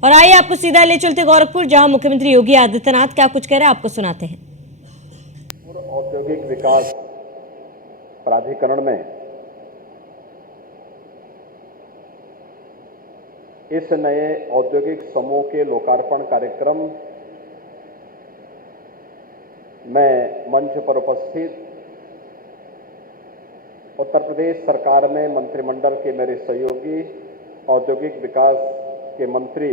और आइए आपको सीधा ले चलते गोरखपुर, जहां मुख्यमंत्री योगी आदित्यनाथ क्या कुछ कह रहे हैं आपको सुनाते हैं। औद्योगिक विकास प्राधिकरण में इस नए औद्योगिक समूह के लोकार्पण कार्यक्रम में मंच पर उपस्थित उत्तर प्रदेश सरकार में मंत्रिमंडल के मेरे सहयोगी औद्योगिक विकास के मंत्री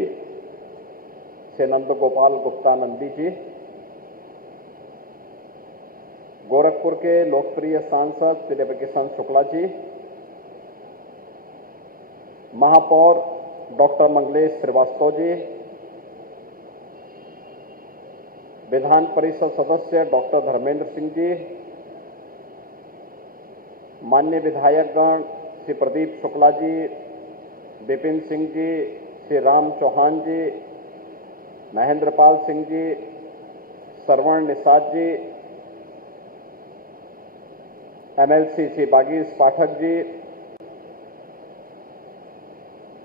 श्री नंद गोपाल गुप्ता नंदी जी, गोरखपुर के लोकप्रिय सांसद श्री रविकिशन शुक्ला जी, महापौर डॉक्टर मंगलेश श्रीवास्तव जी, विधान परिषद सदस्य डॉक्टर धर्मेंद्र सिंह जी, माननीय विधायकगण श्री प्रदीप शुक्ला जी, विपिन सिंह जी, श्री राम चौहान जी, महेंद्र पाल सिंह जी, श्रवण निषाद जी, एमएलसी श्री बागीश पाठक जी,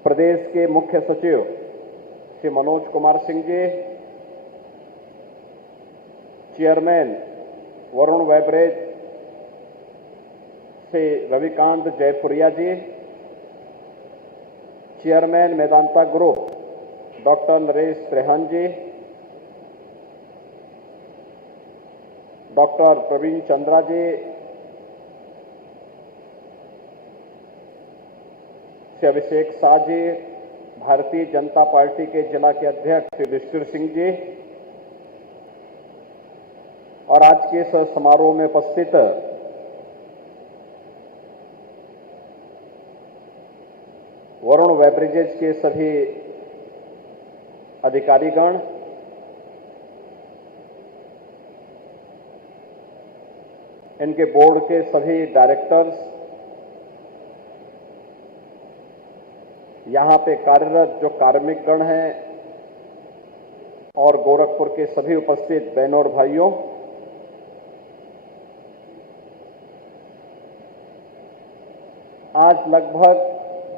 प्रदेश के मुख्य सचिव Shri Manoj Kumar Singh ji, chairman Varun Beverages Shri Ravikant Jaipuria ji, chairman Medanta group doctor Naresh Trehan ji, doctor Praveen Chandra ji, Shri Abhishek Shah ji, Bharatiya Janata party के जिला के अध्यक्ष श्री विष्णु सिंह जी और आज के इस समारोह में उपस्थित वरुण वेबरेजेज के सभी अधिकारीगण, इनके बोर्ड के सभी डायरेक्टर्स, यहां पे कार्यरत जो कार्मिकगण हैं और गोरखपुर के सभी उपस्थित बहनों और भाइयों, आज लगभग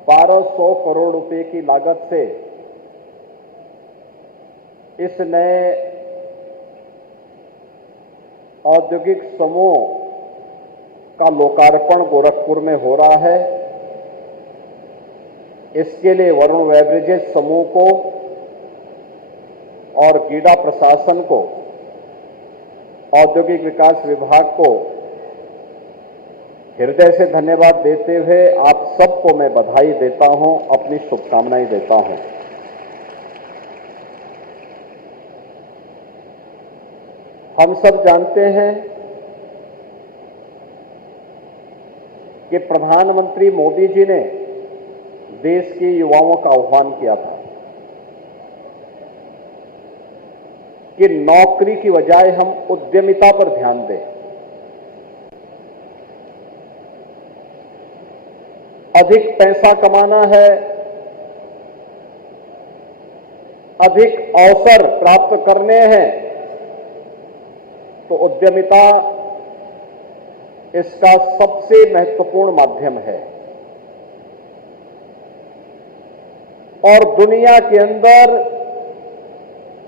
1200 करोड़ रुपए की लागत से इस नए औद्योगिक समूह का लोकार्पण गोरखपुर में हो रहा है। इसके लिए वरुण वेबरेजेस समूह को और गीडा प्रशासन को, औद्योगिक विकास विभाग को हृदय से धन्यवाद देते हुए आप सबको मैं बधाई देता हूं, अपनी शुभकामनाएं देता हूं। हम सब जानते हैं कि प्रधानमंत्री मोदी जी ने देश के युवाओं का आह्वान किया था कि नौकरी की बजाय हम उद्यमिता पर ध्यान दें। अधिक पैसा कमाना है, अधिक अवसर प्राप्त करने हैं तो उद्यमिता इसका सबसे महत्वपूर्ण माध्यम है। और दुनिया के अंदर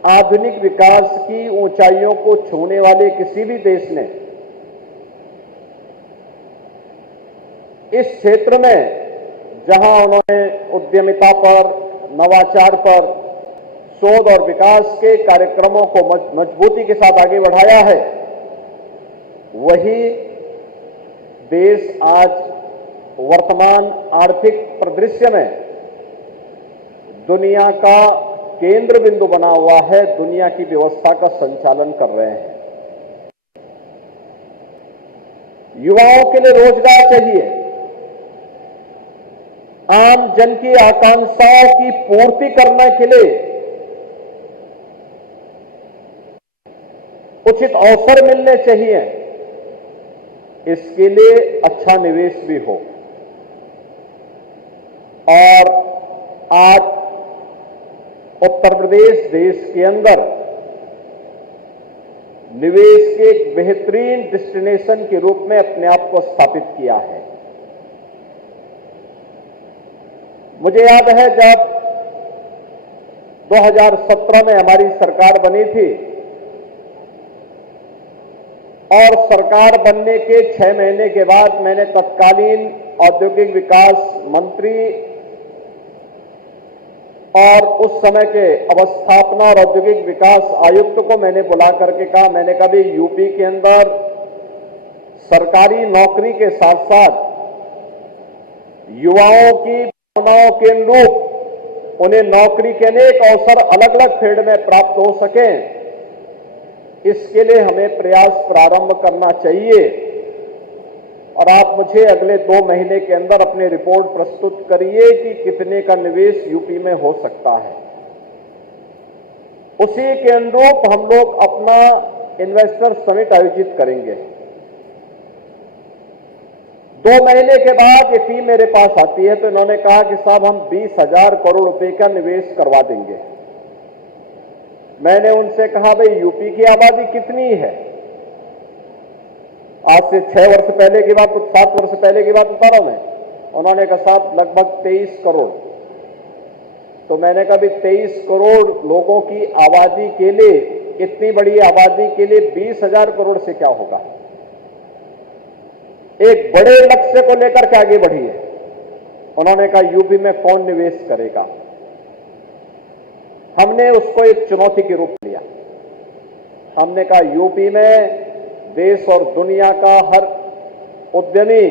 आधुनिक विकास की ऊंचाइयों को छूने वाले किसी भी देश ने इस क्षेत्र में जहां उन्होंने उद्यमिता पर, नवाचार पर, शोध और विकास के कार्यक्रमों को मजबूती के साथ आगे बढ़ाया है, वही देश आज वर्तमान आर्थिक परिदृश्य में दुनिया का केंद्र बिंदु बना हुआ है, दुनिया की व्यवस्था का संचालन कर रहे हैं। युवाओं के लिए रोजगार चाहिए, आम जन की आकांक्षाओं की पूर्ति करने के लिए उचित अवसर मिलने चाहिए, इसके लिए अच्छा निवेश भी हो। और आज उत्तर प्रदेश देश के अंदर निवेश के एक बेहतरीन डेस्टिनेशन के रूप में अपने आप को स्थापित किया है। मुझे याद है जब 2017 में हमारी सरकार बनी थी और सरकार बनने के 6 महीने के बाद मैंने तत्कालीन औद्योगिक विकास मंत्री और उस समय के अवस्थापना और औद्योगिक विकास आयुक्त को मैंने बुला करके कहा, मैंने कभी यूपी के अंदर सरकारी नौकरी के साथ साथ युवाओं की भावनाओं के अनुरूप उन्हें नौकरी के अनेक अवसर अलग अलग फील्ड में प्राप्त हो सके, इसके लिए हमें प्रयास प्रारंभ करना चाहिए और आप मुझे अगले 2 महीने के अंदर अपनी रिपोर्ट प्रस्तुत करिए कि कितने का निवेश यूपी में हो सकता है। उसी के अनुरूप हम लोग अपना इन्वेस्टर समिट आयोजित करेंगे। 2 महीने के बाद ये टीम मेरे पास आती है तो इन्होंने कहा कि साहब हम 20,000 करोड़ रुपए का निवेश करवा देंगे। मैंने उनसे कहा, भाई यूपी की आबादी कितनी है? आज से 6 वर्ष पहले की बात, 7 वर्ष पहले की बात बता रहा हूं मैं। उन्होंने कहा साहब लगभग 23 करोड़। तो मैंने कहा 23 करोड़ लोगों की आबादी के लिए, इतनी बड़ी आबादी के लिए 20,000 करोड़ से क्या होगा? एक बड़े लक्ष्य को लेकर के आगे बढ़ी है। उन्होंने कहा यूपी में कौन निवेश करेगा? हमने उसको एक चुनौती के रूप में लिया। हमने कहा यूपी में देश और दुनिया का हर उद्यमी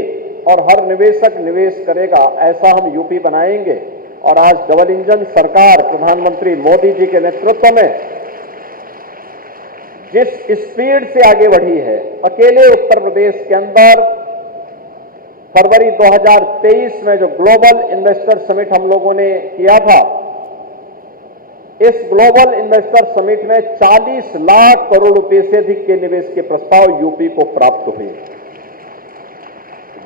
और हर निवेशक निवेश करेगा, ऐसा हम यूपी बनाएंगे। और आज डबल इंजन सरकार प्रधानमंत्री मोदी जी के नेतृत्व में जिस स्पीड से आगे बढ़ी है, अकेले उत्तर प्रदेश के अंदर फरवरी 2023 में जो ग्लोबल इन्वेस्टर समिट हम लोगों ने किया था, इस ग्लोबल इन्वेस्टर समिट में 40 लाख करोड़ रुपए से अधिक के निवेश के प्रस्ताव यूपी को प्राप्त हुए,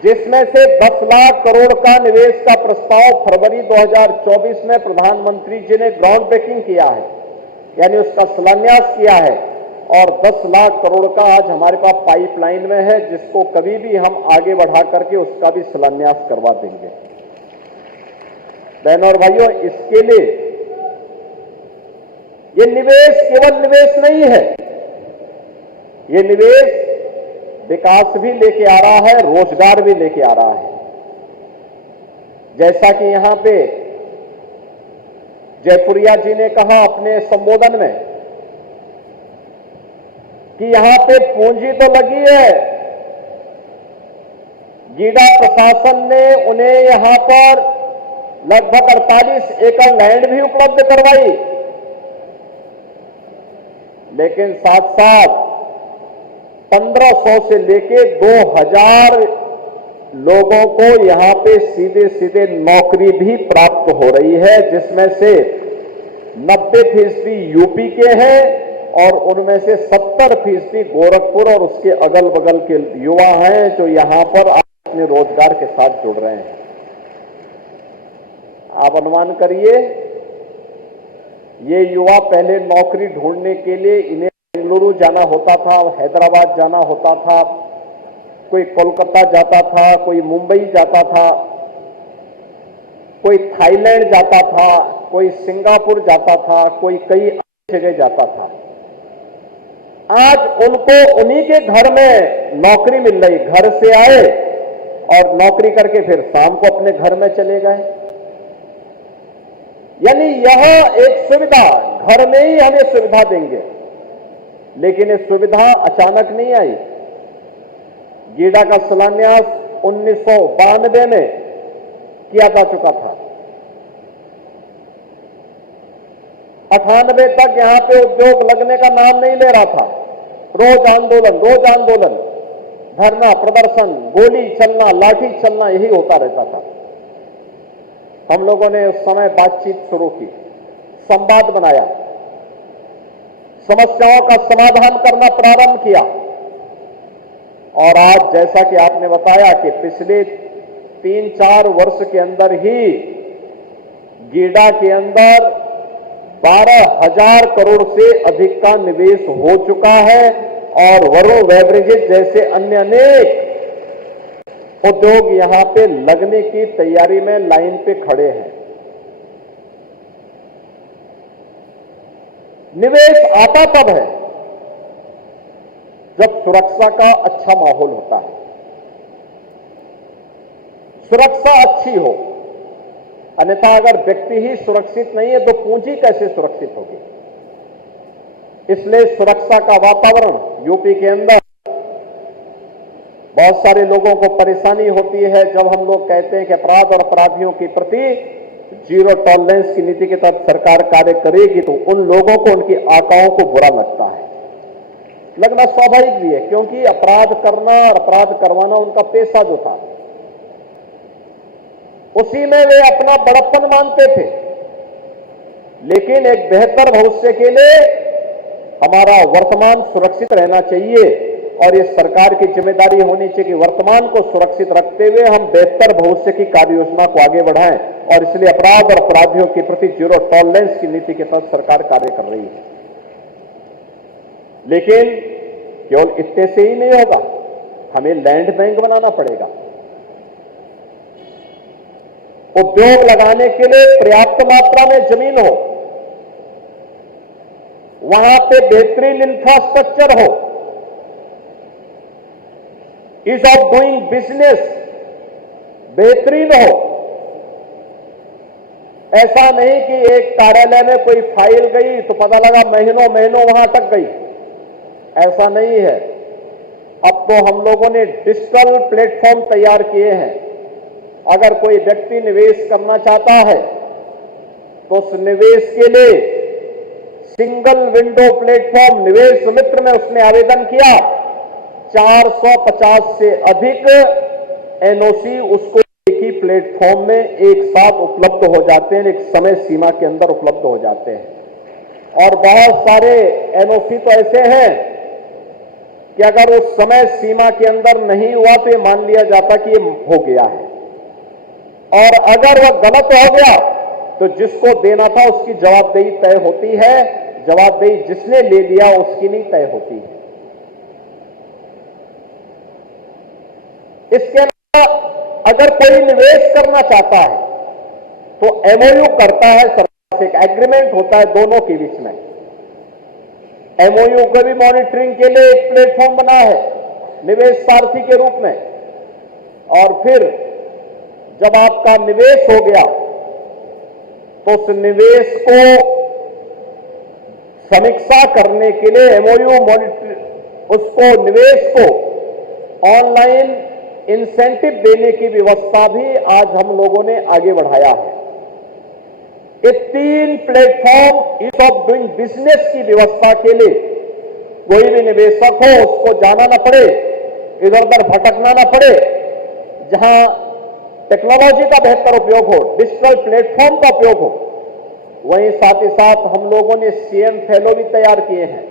जिसमें से 10 लाख करोड़ का निवेश का प्रस्ताव फरवरी 2024 में प्रधानमंत्री जी ने ग्राउंड ब्रेकिंग किया है, यानी उसका शिलान्यास किया है। और 10 लाख करोड़ का आज हमारे पास पाइपलाइन में है, जिसको कभी भी हम आगे बढ़ा करके उसका भी शिलान्यास करवा देंगे। बहनों और भाइयों, इसके लिए ये निवेश केवल निवेश नहीं है, ये निवेश विकास भी लेके आ रहा है, रोजगार भी लेके आ रहा है। जैसा कि यहां पे जयपुरिया जी ने कहा अपने संबोधन में कि यहां पे पूंजी तो लगी है, गीडा प्रशासन ने उन्हें यहां पर लगभग 48 एकड़ लैंड भी उपलब्ध करवाई, लेकिन साथ साथ 1500 से लेके 2000 लोगों को यहां पे सीधे सीधे नौकरी भी प्राप्त हो रही है, जिसमें से 90% यूपी के हैं और उनमें से 70% गोरखपुर और उसके अगल बगल के युवा हैं जो यहां पर अपने रोजगार के साथ जुड़ रहे हैं। आप अनुमान करिए, ये युवा पहले नौकरी ढूंढने के लिए इन्हें बेंगलुरु जाना होता था, हैदराबाद जाना होता था, कोई कोलकाता जाता था, कोई मुंबई जाता था, कोई थाईलैंड जाता था, कोई सिंगापुर जाता था, कोई कई अन्य जगह जाता था। आज उनको उन्हीं के घर में नौकरी मिल रही, घर से आए और नौकरी करके फिर शाम को अपने घर में चले गए। यानी यह एक सुविधा, घर में ही हमें सुविधा देंगे, लेकिन ये सुविधा अचानक नहीं आई। गीडा का शिलान्यास 1992 में किया जा चुका था। 98 तक यहां पे उद्योग लगने का नाम नहीं ले रहा था। रोज आंदोलन, धरना प्रदर्शन, गोली चलना, लाठी चलना, यही होता रहता था। हम लोगों ने उस समय बातचीत शुरू की, संवाद बनाया, समस्याओं का समाधान करना प्रारंभ किया। और आज जैसा कि आपने बताया कि पिछले 3-4 वर्ष के अंदर ही गीडा के अंदर 12,000 करोड़ से अधिक का निवेश हो चुका है और वरुण बेवरेजेस जैसे अन्य अनेक उद्योग यहां पे लगने की तैयारी में लाइन पे खड़े हैं। निवेश आता तब है जब सुरक्षा का अच्छा माहौल होता है, सुरक्षा अच्छी हो। अन्यथा अगर व्यक्ति ही सुरक्षित नहीं है तो पूंजी कैसे सुरक्षित होगी। इसलिए सुरक्षा का वातावरण यूपी के अंदर बहुत सारे लोगों को परेशानी होती है जब हम लोग कहते हैं कि अपराध और अपराधियों के प्रति जीरो टॉलरेंस की नीति के तहत सरकार कार्य करेगी, तो उन लोगों को, उनकी आकाओं को बुरा लगता है। लगना स्वाभाविक भी है, क्योंकि अपराध करना और अपराध करवाना उनका पेशा जो था, उसी में वे अपना बड़प्पन मानते थे। लेकिन एक बेहतर भविष्य के लिए हमारा वर्तमान सुरक्षित रहना चाहिए और ये सरकार की जिम्मेदारी होनी चाहिए कि वर्तमान को सुरक्षित रखते हुए हम बेहतर भविष्य की कार्य योजना को आगे बढ़ाएं। और इसलिए अपराध और अपराधियों के प्रति जीरो टॉलरेंस की नीति के तहत सरकार कार्य कर रही है। लेकिन केवल इतने से ही नहीं होगा, हमें लैंड बैंक बनाना पड़ेगा। उद्योग लगाने के लिए पर्याप्त मात्रा में जमीन हो, वहां पे बेहतरीन इंफ्रास्ट्रक्चर हो, ईज ऑफ डूइंग बिजनेस बेहतरीन हो। ऐसा नहीं कि एक कार्यालय में कोई फाइल गई तो पता लगा महीनों महीनों वहां अटक गई, ऐसा नहीं है। अब तो हम लोगों ने डिजिटल प्लेटफॉर्म तैयार किए हैं। अगर कोई व्यक्ति निवेश करना चाहता है तो उस निवेश के लिए सिंगल विंडो प्लेटफॉर्म निवेश मित्र में उसने आवेदन किया, 450 से अधिक एनओसी उसको एक ही प्लेटफॉर्म में एक साथ उपलब्ध हो जाते हैं, एक समय सीमा के अंदर उपलब्ध हो जाते हैं। और बहुत सारे एनओसी तो ऐसे हैं कि अगर उस समय सीमा के अंदर नहीं हुआ तो ये मान लिया जाता कि ये हो गया है, और अगर वह गलत हो गया तो जिसको देना था उसकी जवाबदेही तय होती है, जवाबदेही जिसने ले लिया उसकी नहीं तय होती है। इसके अलावा अगर कोई निवेश करना चाहता है तो एमओयू करता है सरकार से, एक एग्रीमेंट होता है दोनों के बीच में। एमओयू को भी मॉनिटरिंग के लिए एक प्लेटफॉर्म बना है निवेश सारथी के रूप में। और फिर जब आपका निवेश हो गया तो उस निवेश को समीक्षा करने के लिए एमओयू उसको निवेश को ऑनलाइन इंसेंटिव देने की व्यवस्था भी आज हम लोगों ने आगे बढ़ाया है। ये 3 platform ease of doing business की व्यवस्था के लिए कोई भी निवेशक हो उसको जाना ना पड़े, इधर उधर भटकना ना पड़े। जहां टेक्नोलॉजी का बेहतर उपयोग हो, डिजिटल प्लेटफॉर्म का उपयोग हो, वहीं साथ ही साथ हम लोगों ने सीएम फेलो भी तैयार किए हैं।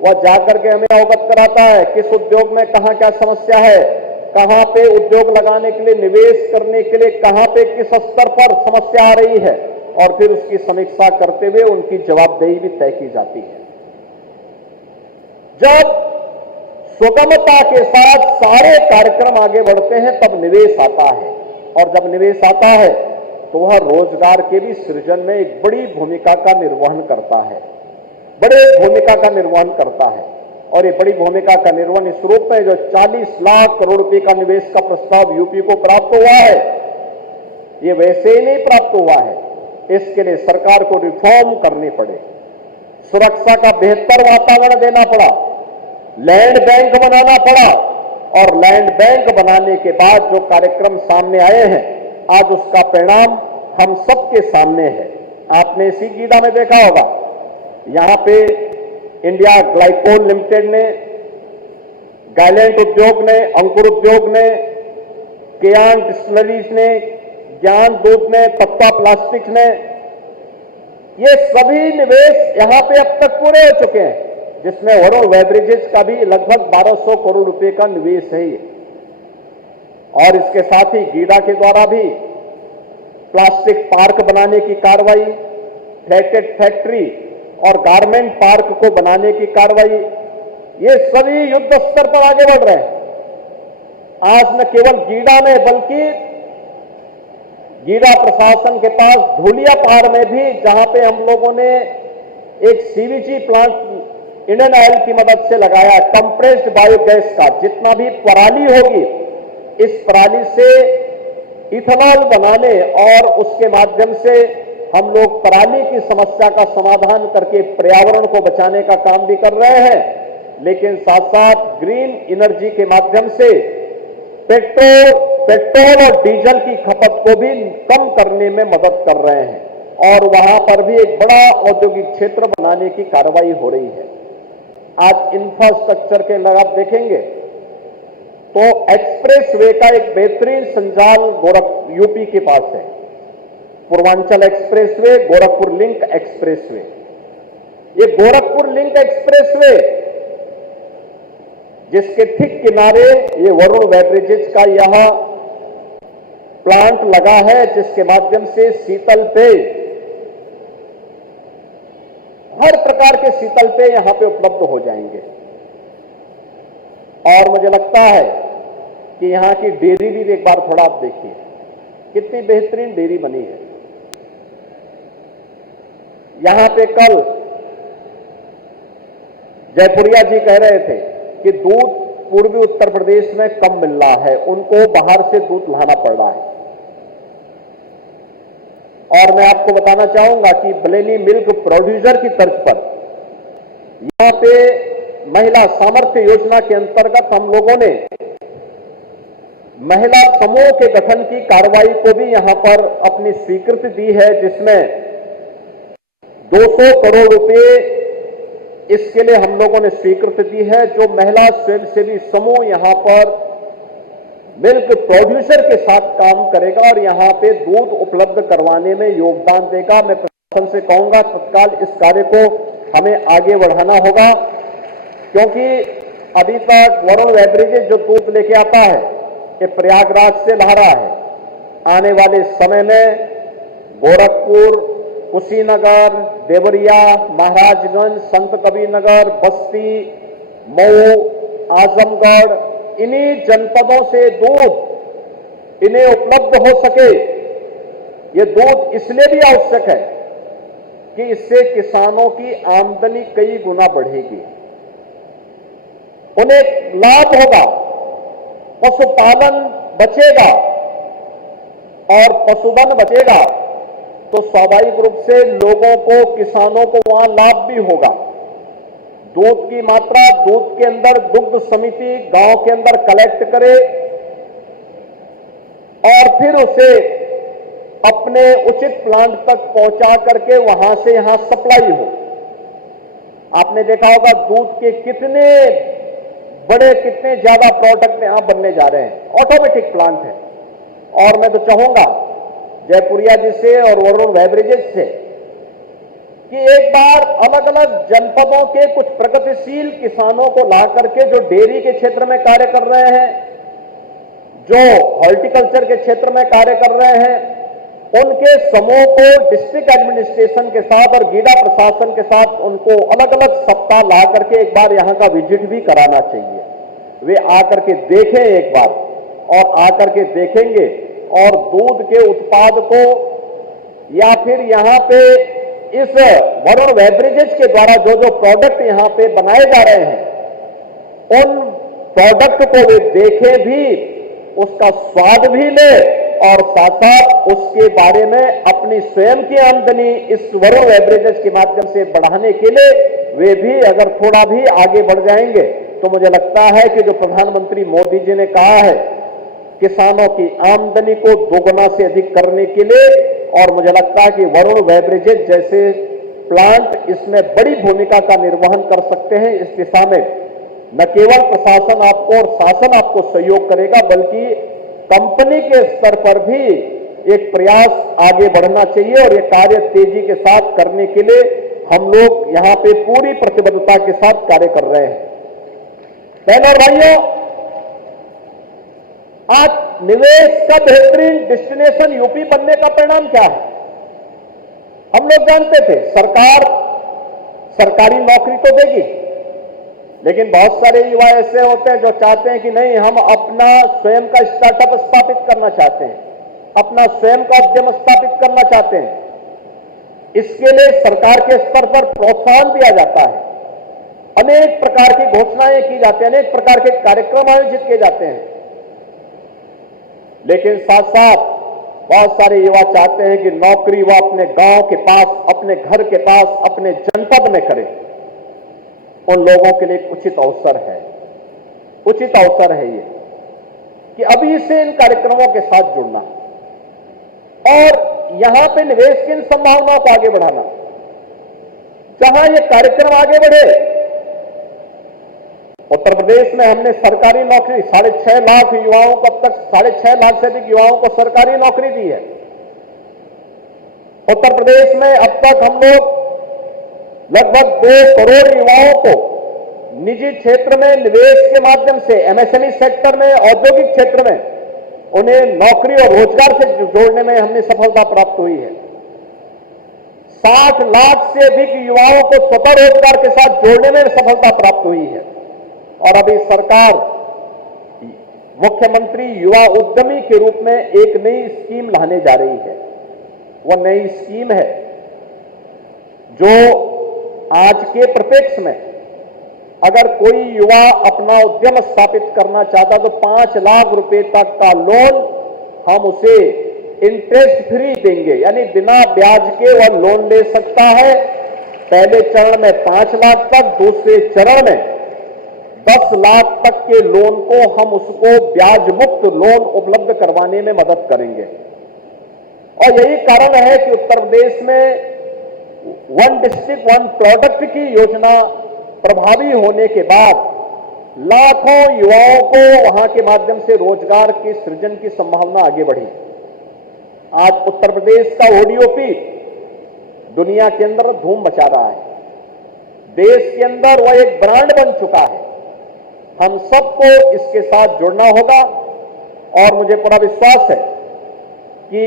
वह जाकर के हमें अवगत कराता है किस उद्योग में कहां क्या समस्या है, कहां पे उद्योग लगाने के लिए, निवेश करने के लिए कहां पे किस स्तर पर समस्या आ रही है, और फिर उसकी समीक्षा करते हुए उनकी जवाबदेही भी तय की जाती है। जब सुगमता के साथ सारे कार्यक्रम आगे बढ़ते हैं तब निवेश आता है, और जब निवेश आता है तो वह रोजगार के भी सृजन में एक बड़ी भूमिका का निर्वहन करता है, बड़े भूमिका का निर्वहन करता है। और ये बड़ी भूमिका का निर्वहन इस रूप में जो 40 लाख करोड़ रुपए का निवेश का प्रस्ताव यूपी को प्राप्त हुआ है, ये वैसे ही नहीं प्राप्त हुआ है। इसके लिए सरकार को रिफॉर्म करनी पड़े, सुरक्षा का बेहतर वातावरण देना पड़ा, लैंड बैंक बनाना पड़ा, और लैंड बैंक बनाने के बाद जो कार्यक्रम सामने आए हैं आज उसका परिणाम हम सबके सामने है। आपने इसी गीडा में देखा होगा, यहां पे इंडिया ग्लाइकोल लिमिटेड ने, गायलेंट उद्योग ने, अंकुर उद्योग ने, केयान डिस्टिलरीज ने, ज्ञान दूत ने, तत्वा प्लास्टिक्स ने, ये सभी निवेश यहां पे अब तक पूरे हो चुके हैं, जिसमें वरुण बेवरेजेस का भी लगभग 1200 करोड़ रुपए का निवेश है। और इसके साथ ही गीडा के द्वारा भी प्लास्टिक पार्क बनाने की कार्रवाई, फ्लैटेड फैक्ट्री और गारमेंट पार्क को बनाने की कार्रवाई, ये सभी युद्ध स्तर पर आगे बढ़ रहे हैं। आज न केवल गीडा में बल्कि गीडा प्रशासन के पास धूलिया पहाड़ में भी, जहां पे हम लोगों ने एक सीवीजी प्लांट इंडियन ऑयल की मदद से लगाया, कंप्रेस्ड बायोगैस का। जितना भी पराली होगी, इस पराली से इथेनॉल बनाने और उसके माध्यम से हम लोग पराली की समस्या का समाधान करके पर्यावरण को बचाने का काम भी कर रहे हैं, लेकिन साथ साथ ग्रीन एनर्जी के माध्यम से पेट्रोल और डीजल की खपत को भी कम करने में मदद कर रहे हैं और वहां पर भी एक बड़ा औद्योगिक क्षेत्र बनाने की कार्रवाई हो रही है। आज इंफ्रास्ट्रक्चर के अंदर आप देखेंगे तो एक्सप्रेस वे का एक बेहतरीन संजाल यूपी के पास है। Purvanchal express way, Gorakhpur link express way. ये गोरखपुर लिंक एक्सप्रेस वे जिसके ठीक किनारे ये वरुण बेवरेजेस का यह प्लांट लगा है, जिसके माध्यम से शीतल पेय, हर प्रकार के शीतल पेय यहां पे उपलब्ध हो जाएंगे। और मुझे लगता है कि यहां की डेयरी भी एक बार थोड़ा आप देखिए, कितनी बेहतरीन डेयरी बनी है। यहां पे कल जयपुरिया जी कह रहे थे कि दूध पूर्वी उत्तर प्रदेश में कम मिल रहा है, उनको बाहर से दूध लाना पड़ रहा है। और मैं आपको बताना चाहूंगा कि बलेनी मिल्क प्रोड्यूसर की तर्ज पर यहां पे महिला सामर्थ्य योजना के अंतर्गत हम लोगों ने महिला समूह के गठन की कार्रवाई को भी यहां पर अपनी स्वीकृति दी है, जिसमें 200 करोड़ रुपए इसके लिए हम लोगों ने स्वीकृति दी है। जो महिला स्वयंसेवी समूह यहां पर मिल्क प्रोड्यूसर के साथ काम करेगा और यहां पे दूध उपलब्ध करवाने में योगदान देगा। मैं प्रशासन से कहूंगा तत्काल इस कार्य को हमें आगे बढ़ाना होगा, क्योंकि अभी तक वरुण बेवरेजेस जो दूध लेके आता है ये प्रयागराज से ला रहा है। आने वाले समय में गोरखपुर, कुशीनगर, देवरिया, महाराजगंज, संत कबीरनगर, बस्ती, मऊ, आजमगढ़, इन्हीं जनपदों से दूध इन्हें उपलब्ध हो सके। ये दूध इसलिए भी आवश्यक है कि इससे किसानों की आमदनी कई गुना बढ़ेगी, उन्हें लाभ होगा, पशुपालन बचेगा और पशुधन बचेगा तो स्वाभाविक रूप से लोगों को, किसानों को वहां लाभ भी होगा। दूध की मात्रा, दूध के अंदर दुग्ध समिति गांव के अंदर कलेक्ट करे और फिर उसे अपने उचित प्लांट तक पहुंचा करके वहां से यहां सप्लाई हो। आपने देखा होगा दूध के कितने बड़े, कितने ज्यादा प्रोडक्ट यहां बनने जा रहे हैं, ऑटोमेटिक प्लांट है। और मैं तो चाहूंगा जयपुरिया जी से और वरुण बेवरेजेस से कि एक बार अलग अलग जनपदों के कुछ प्रगतिशील किसानों को ला करके, जो डेयरी के क्षेत्र में कार्य कर रहे हैं, जो हॉर्टिकल्चर के क्षेत्र में कार्य कर रहे हैं, उनके समूह को डिस्ट्रिक्ट एडमिनिस्ट्रेशन के साथ और गीडा प्रशासन के साथ उनको अलग अलग सप्ताह ला करके एक बार यहां का विजिट भी कराना चाहिए। वे आकर के देखें एक बार, और आकर के देखेंगे और दूध के उत्पाद को या फिर यहां पे इस वरुण बेवरेजेस के द्वारा जो जो प्रोडक्ट यहां पे बनाए जा रहे हैं, उन प्रोडक्ट को वे देखें भी, उसका स्वाद भी ले और साथ साथ उसके बारे में अपनी स्वयं की आमदनी इस वरुण बेवरेजेस के माध्यम से बढ़ाने के लिए वे भी अगर थोड़ा भी आगे बढ़ जाएंगे तो मुझे लगता है कि जो प्रधानमंत्री मोदी जी ने कहा है किसानों की आमदनी को दोगुना से अधिक करने के लिए, और मुझे लगता है कि वरुण बेवरेजेस जैसे प्लांट इसमें बड़ी भूमिका का निर्वहन कर सकते हैं। इस दिशा में न केवल प्रशासन आपको और शासन आपको सहयोग करेगा, बल्कि कंपनी के स्तर पर भी एक प्रयास आगे बढ़ना चाहिए और ये कार्य तेजी के साथ करने के लिए हम लोग यहां पे पूरी प्रतिबद्धता के साथ कार्य कर रहे हैं। बहनों और भाइयों, आज निवेश का बेहतरीन डेस्टिनेशन यूपी बनने का परिणाम क्या है? हम लोग जानते थे सरकार सरकारी नौकरी तो देगी, लेकिन बहुत सारे युवा ऐसे होते हैं जो चाहते हैं कि नहीं, हम अपना स्वयं का स्टार्टअप स्थापित करना चाहते हैं, अपना स्वयं का उद्यम स्थापित करना चाहते हैं। इसके लिए सरकार के स्तर पर प्रोत्साहन दिया जाता है, अनेक प्रकार की घोषणाएं की जाती हैं, अनेक प्रकार के कार्यक्रम आयोजित किए जाते हैं। लेकिन साथ साथ बहुत सारे युवा चाहते हैं कि नौकरी वो अपने गांव के पास, अपने घर के पास, अपने जनपद में करें। उन लोगों के लिए एक उचित अवसर है ये कि अभी से इन कार्यक्रमों के साथ जुड़ना और यहां पे निवेश की इन संभावनाओं को आगे बढ़ाना। जहां ये कार्यक्रम आगे बढ़े, उत्तर प्रदेश में हमने सरकारी नौकरी 6.5 लाख युवाओं को, अब तक 6.5 लाख से अधिक युवाओं को सरकारी नौकरी दी है। उत्तर प्रदेश में अब तक हम लोग लगभग 2 करोड़ युवाओं को निजी क्षेत्र में निवेश के माध्यम से, एमएसएमई सेक्टर में, औद्योगिक क्षेत्र में उन्हें नौकरी और रोजगार से जोड़ने में हमने सफलता प्राप्त हुई है। 60 लाख से अधिक युवाओं को स्वतः रोजगार के साथ जोड़ने में सफलता प्राप्त हुई है। और अभी सरकार मुख्यमंत्री युवा उद्यमी के रूप में एक नई स्कीम लाने जा रही है। वह नई स्कीम है जो आज के परिप्रेक्ष्य में अगर कोई युवा अपना उद्यम स्थापित करना चाहता तो 5 लाख रुपए तक का लोन हम उसे इंटरेस्ट फ्री देंगे, यानी बिना ब्याज के वह लोन ले सकता है। पहले चरण में 5 लाख तक, दूसरे चरण में 10 लाख तक के लोन को हम उसको ब्याज मुक्त लोन उपलब्ध करवाने में मदद करेंगे। और यही कारण है कि उत्तर प्रदेश में वन डिस्ट्रिक्ट वन प्रोडक्ट की योजना प्रभावी होने के बाद लाखों युवाओं को वहां के माध्यम से रोजगार के सृजन की संभावना आगे बढ़ी। आज उत्तर प्रदेश का ओडीओपी दुनिया के अंदर धूम मचा रहा है, देश के अंदर वह एक ब्रांड बन चुका है। हम सबको इसके साथ जुड़ना होगा और मुझे पूरा विश्वास है कि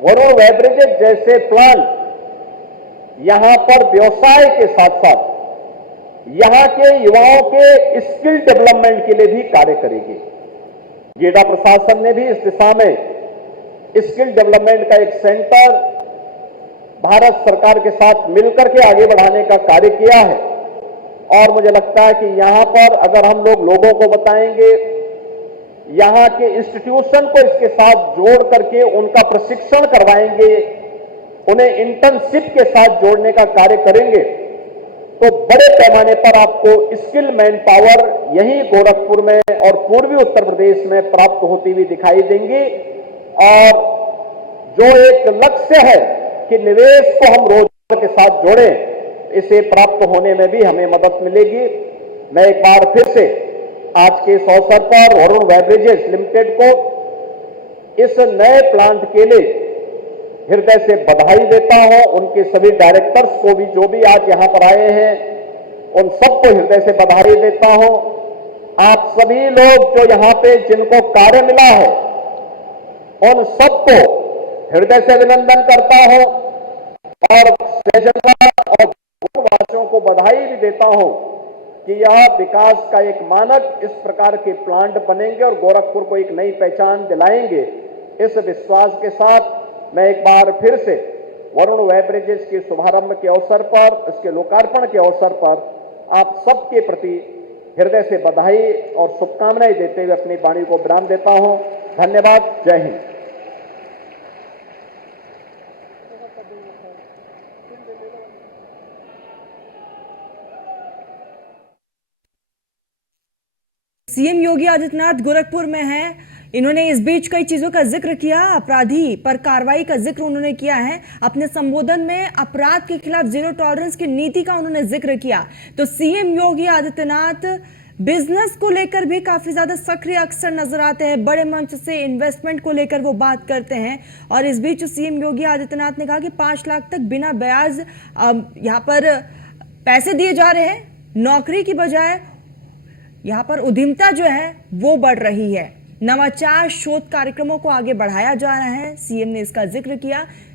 वरुण बेवरेजेस जैसे प्लांट यहां पर व्यवसाय के साथ साथ यहां के युवाओं के स्किल डेवलपमेंट के लिए भी कार्य करेगी। गीडा प्रशासन ने भी इस दिशा में स्किल डेवलपमेंट का एक सेंटर भारत सरकार के साथ मिलकर के आगे बढ़ाने का कार्य किया है। और मुझे लगता है कि यहां पर अगर हम लोग लोगों को बताएंगे, यहां के इंस्टीट्यूशन को इसके साथ जोड़ करके उनका प्रशिक्षण करवाएंगे, उन्हें इंटर्नशिप के साथ जोड़ने का कार्य करेंगे, तो बड़े पैमाने पर आपको स्किल मैन पावर यही गोरखपुर में और पूर्वी उत्तर प्रदेश में प्राप्त होती हुई दिखाई देंगी। और जो एक लक्ष्य है कि निवेश को हम रोजगार के साथ जोड़ें, इसे प्राप्त होने में भी हमें मदद मिलेगी। मैं एक बार फिर से आज के इस अवसर पर वरुण बेवरेजेस लिमिटेड को इस नए प्लांट के लिए हृदय से बधाई देता हूं। उनके सभी डायरेक्टर्स को भी, जो भी आज यहां पर आए हैं, उन सबको हृदय से बधाई देता हूं। आप सभी लोग जो यहां पे जिनको कार्य मिला है, उन सबको हृदय से अभिनंदन करता हूं और सैजनवाद और वासियों को बधाई भी देता हूं कि यह विकास का एक मानक इस प्रकार के प्लांट बनेंगे और गोरखपुर को एक नई पहचान दिलाएंगे। इस विश्वास के साथ मैं एक बार फिर से वरुण बेवरेजेस के शुभारंभ के अवसर पर, इसके लोकार्पण के अवसर पर आप सबके प्रति हृदय से बधाई और शुभकामनाएं देते हुए अपनी वाणी को विराम देता हूं। धन्यवाद। जय हिंद। सीएम योगी आदित्यनाथ गोरखपुर में हैं। इन्होंने इस बीच कई चीजों का जिक्र किया, अपराधी पर कार्रवाई का जिक्र उन्होंने किया है। अपने संबोधन में अपराध के खिलाफ जीरो टॉलरेंस की नीति का उन्होंने जिक्र किया। तो सीएम योगी आदित्यनाथ बिजनेस को लेकर भी काफी ज्यादा सक्रिय अक्सर नजर आते हैं, बड़े मंच से इन्वेस्टमेंट को लेकर वो बात करते हैं। और इस बीच सीएम योगी आदित्यनाथ ने कहा कि 5 लाख तक बिना ब्याज यहाँ पर पैसे दिए जा रहे हैं, नौकरी की बजाय यहाँ पर उद्यमिता जो है वो बढ़ रही है। नवाचार शोध कार्यक्रमों को आगे बढ़ाया जा रहा है, सीएम ने इसका जिक्र किया।